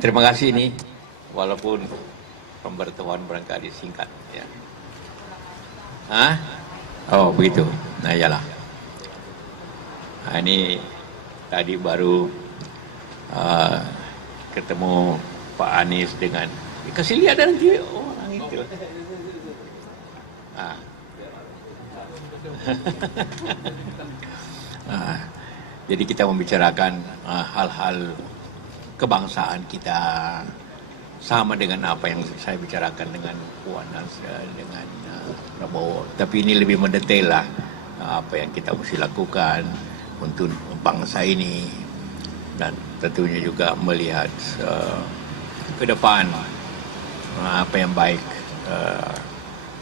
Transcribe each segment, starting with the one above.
Terima kasih ini, walaupun pemberitahuan barangkali singkat. Ya. Hah? Oh begitu. Nah iyalah. Nah, ini tadi baru ketemu Pak Anies dengan kasih lihat nanti orang itu. Jadi kita membicarakan hal-hal kebangsaan kita sama dengan apa yang saya bicarakan dengan Puan dan dengan Prabowo. Tapi ini lebih mendetail lah apa yang kita mesti lakukan untuk bangsa ini dan tentunya juga melihat ke depan apa yang baik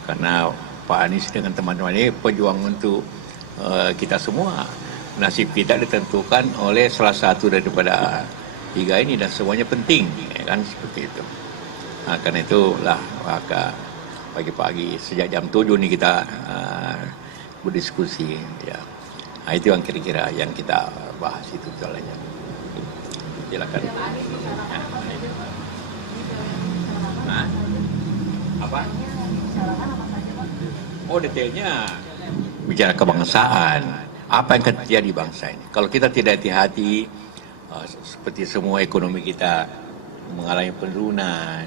karena Pak Anies dengan teman-teman ini pejuang untuk kita semua. Nasib kita ditentukan oleh salah satu daripada tiga ini dan semuanya penting, ya kan seperti itu. Nah, karena itulah maka pagi-pagi sejak jam 7 nih kita berdiskusi. Ya. Nah, itu yang kira-kira yang kita bahas itu soalnya. Silakan. Nah, apa? Oh detailnya bicara kebangsaan. Apa yang terjadi bangsa ini? Kalau kita tidak hati-hati, seperti semua ekonomi kita mengalami penurunan,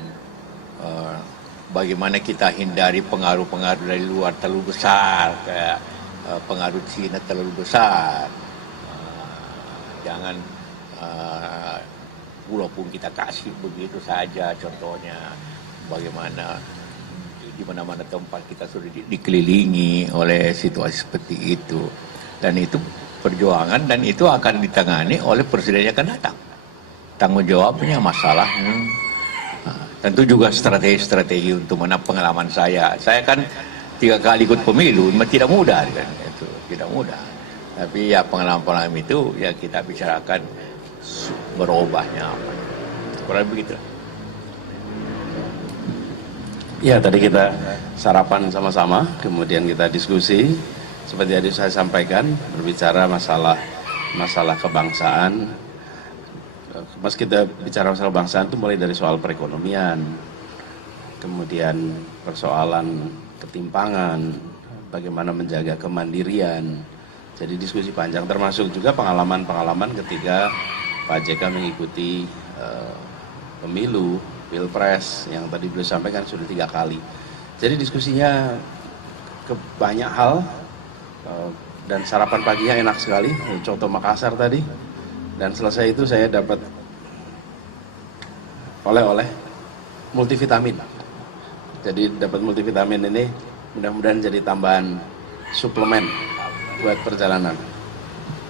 bagaimana kita hindari pengaruh-pengaruh dari luar terlalu besar, kayak pengaruh Cina terlalu besar, jangan walaupun kita kasih begitu saja, contohnya bagaimana di mana-mana tempat kita sudah dikelilingi oleh situasi seperti itu. Dan itu perjuangan dan itu akan ditangani oleh presiden yang akan datang. Tanggung jawabnya masalah. Tentu juga strategi-strategi untuk menang pengalaman saya. Saya kan 3 kali ikut pemilu, tidak mudah kan. Itu tidak mudah. Tapi ya pengalaman-pengalaman itu ya kita bicarakan berubahnya apa. Kurang begitu. Ya tadi kita sarapan sama-sama, kemudian kita diskusi. Seperti tadi saya sampaikan, berbicara masalah kebangsaan. Mas kita bicara masalah kebangsaan itu mulai dari soal perekonomian, kemudian persoalan ketimpangan, bagaimana menjaga kemandirian. Jadi diskusi panjang, termasuk juga pengalaman-pengalaman ketika Pak JK mengikuti pemilu, pilpres, yang tadi beliau sampaikan sudah 3 kali. Jadi diskusinya ke banyak hal. Dan sarapan paginya enak sekali, contoh Makassar tadi. Dan selesai itu saya dapat oleh-oleh multivitamin. Jadi dapat multivitamin ini mudah-mudahan jadi tambahan suplemen buat perjalanan.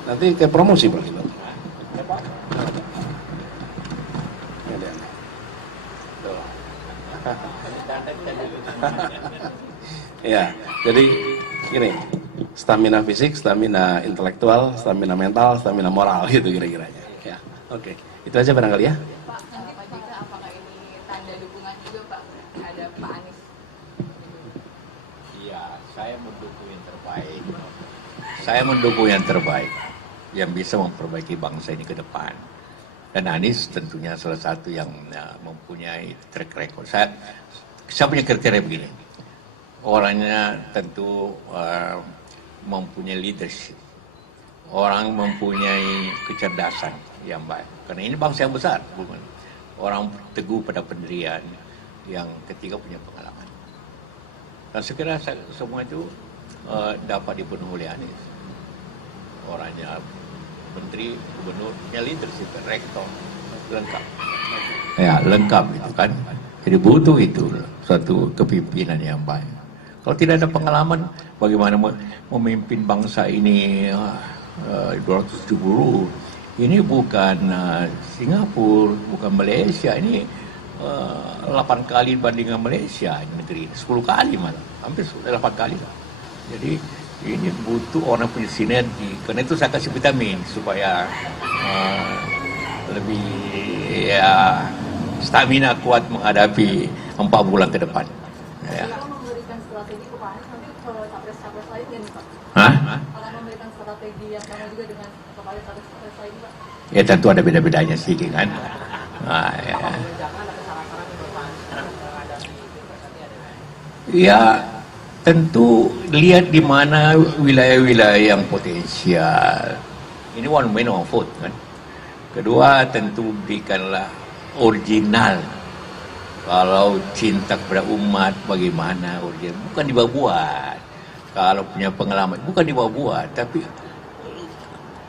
Nanti ke promosi Bro. Ya, jadi gini, stamina fisik, stamina intelektual, stamina mental, stamina moral gitu kira-kiranya. Ya, oke. Itu aja barangkali ya. Pak, nanti Pak JK apakah ini tanda dukungan juga Pak ada Pak Anies? Iya, saya mendukung yang terbaik. Saya mendukung yang terbaik yang bisa memperbaiki bangsa ini ke depan. Dan Anies tentunya salah satu yang mempunyai track record. Saya punya kriteria begini. Orangnya tentu mempunyai leadership, orang mempunyai kecerdasan yang baik. Karena ini bangsa yang besar, bukan orang teguh pada pendirian, yang ketiga punya pengalaman. Dan sekiranya semua itu dapat dipenuhi oleh Anies. Orangnya menteri, gubernur, punya leadership, rektor, lengkap. Ya lengkap itu kan. Jadi butuh itu suatu kepimpinan yang baik. Kalau tidak ada pengalaman, bagaimana memimpin bangsa ini 270? Ini bukan Singapura, bukan Malaysia. Ini 8 kali bandingkan Malaysia negeri, 10 kali malah, hampir 8 kali lah. Jadi ini butuh orang punya sinergi. Karena itu saya kasih vitamin supaya lebih ya stamina kuat menghadapi 4 bulan ke depan. Ya. Strategi ke Pak Anies nanti capres-capres lain nih Pak? Hah? Akan memberikan strategi yang sama juga dengan kepada capres-capres lain Pak? Ya tentu ada beda-bedanya sedikit kan. Nah, ya. Ya, tentu lihat di mana wilayah-wilayah yang potensial. Ini one man one vote kan. Kedua, tentu berikanlah original. Kalau cinta kepada umat bagaimana original? Bukan dibuat. Kalau punya pengalaman bukan dibuat, tapi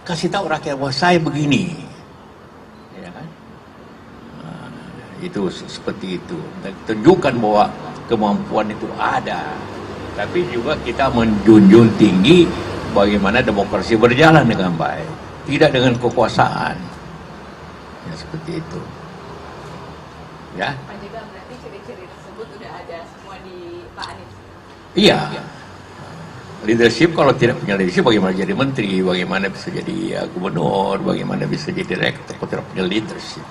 kasih tahu rakyat bahwa saya begini. Ya kan? Itu seperti itu. Dan tunjukkan bahwa kemampuan itu ada. Tapi juga kita menjunjung tinggi bagaimana demokrasi berjalan dengan baik, tidak dengan kekuasaan. Ya, seperti itu. Ya. Pak JK, berarti ciri-ciri tersebut sudah ada semua di Pak Anies. Iya. Leadership, kalau tidak punya leadership bagaimana jadi menteri, bagaimana bisa jadi gubernur, bagaimana bisa jadi direktur kalau tidak punya leadership.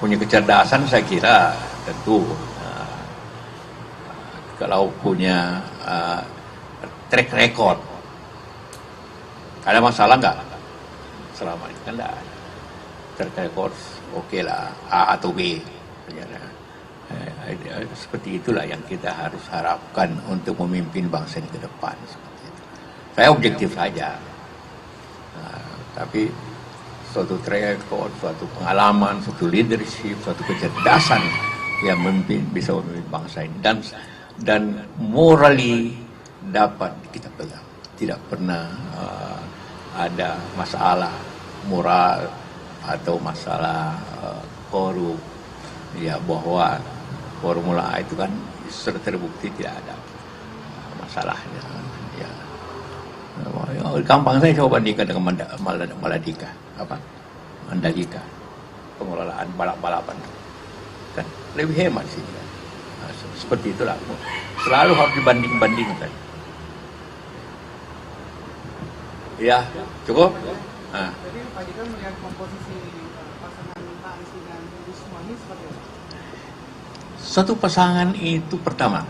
Punya kecerdasan saya kira tentu kalau punya track record. Ada masalah nggak? Selama ini kan enggak. Track record oke lah, A atau B. Seperti itulah yang kita harus harapkan untuk memimpin bangsa ini ke depan. Seperti itu. Saya objektif saja. Tapi suatu track record, suatu pengalaman, suatu leadership, suatu kecerdasan yang bisa memimpin bangsa ini. Dan morally dapat kita pegang. Tidak pernah ada masalah moral atau masalah korup. Ya, bahwa Formula A itu kan sudah terbukti tidak ada masalahnya. Ya. Gampang saya coba bandingkan dengan Mandalika. Pengelolaan balap-balapan. Kan lebih hemat sih. Nah, seperti itulah. Selalu harus dibanding-bandingkan. Ya, cukup? Nah. Jadi Pak JK melihat komposisi pasangan Pak Anies dengan Bu Risma ini seperti apa? Satu pasangan itu pertama,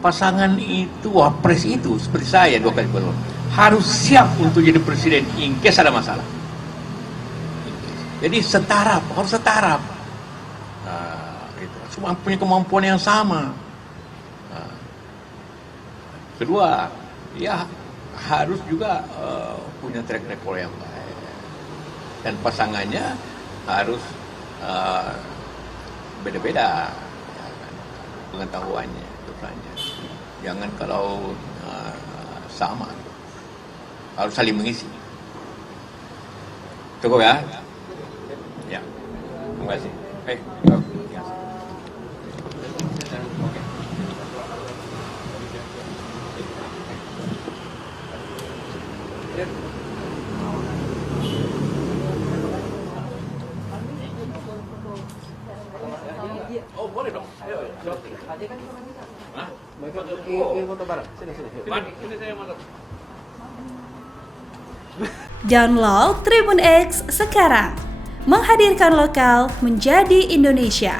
pasangan itu wapres itu seperti saya 2 kali belum harus siap untuk jadi presiden in case ada masalah. Jadi harus setaraf. Itu semua punya kemampuan yang sama. Kedua, ya harus juga punya track record yang baik, dan pasangannya harus beda-beda pengetahuannya, jangan kalau sama, harus saling mengisi. Cukup ya? Ya, terima kasih. Ya. Oke. Oh, boleh dong. Ayo. Hah? Foto bareng. Sini. Ini saya masuk. Download Tribun X sekarang, menghadirkan lokal menjadi Indonesia.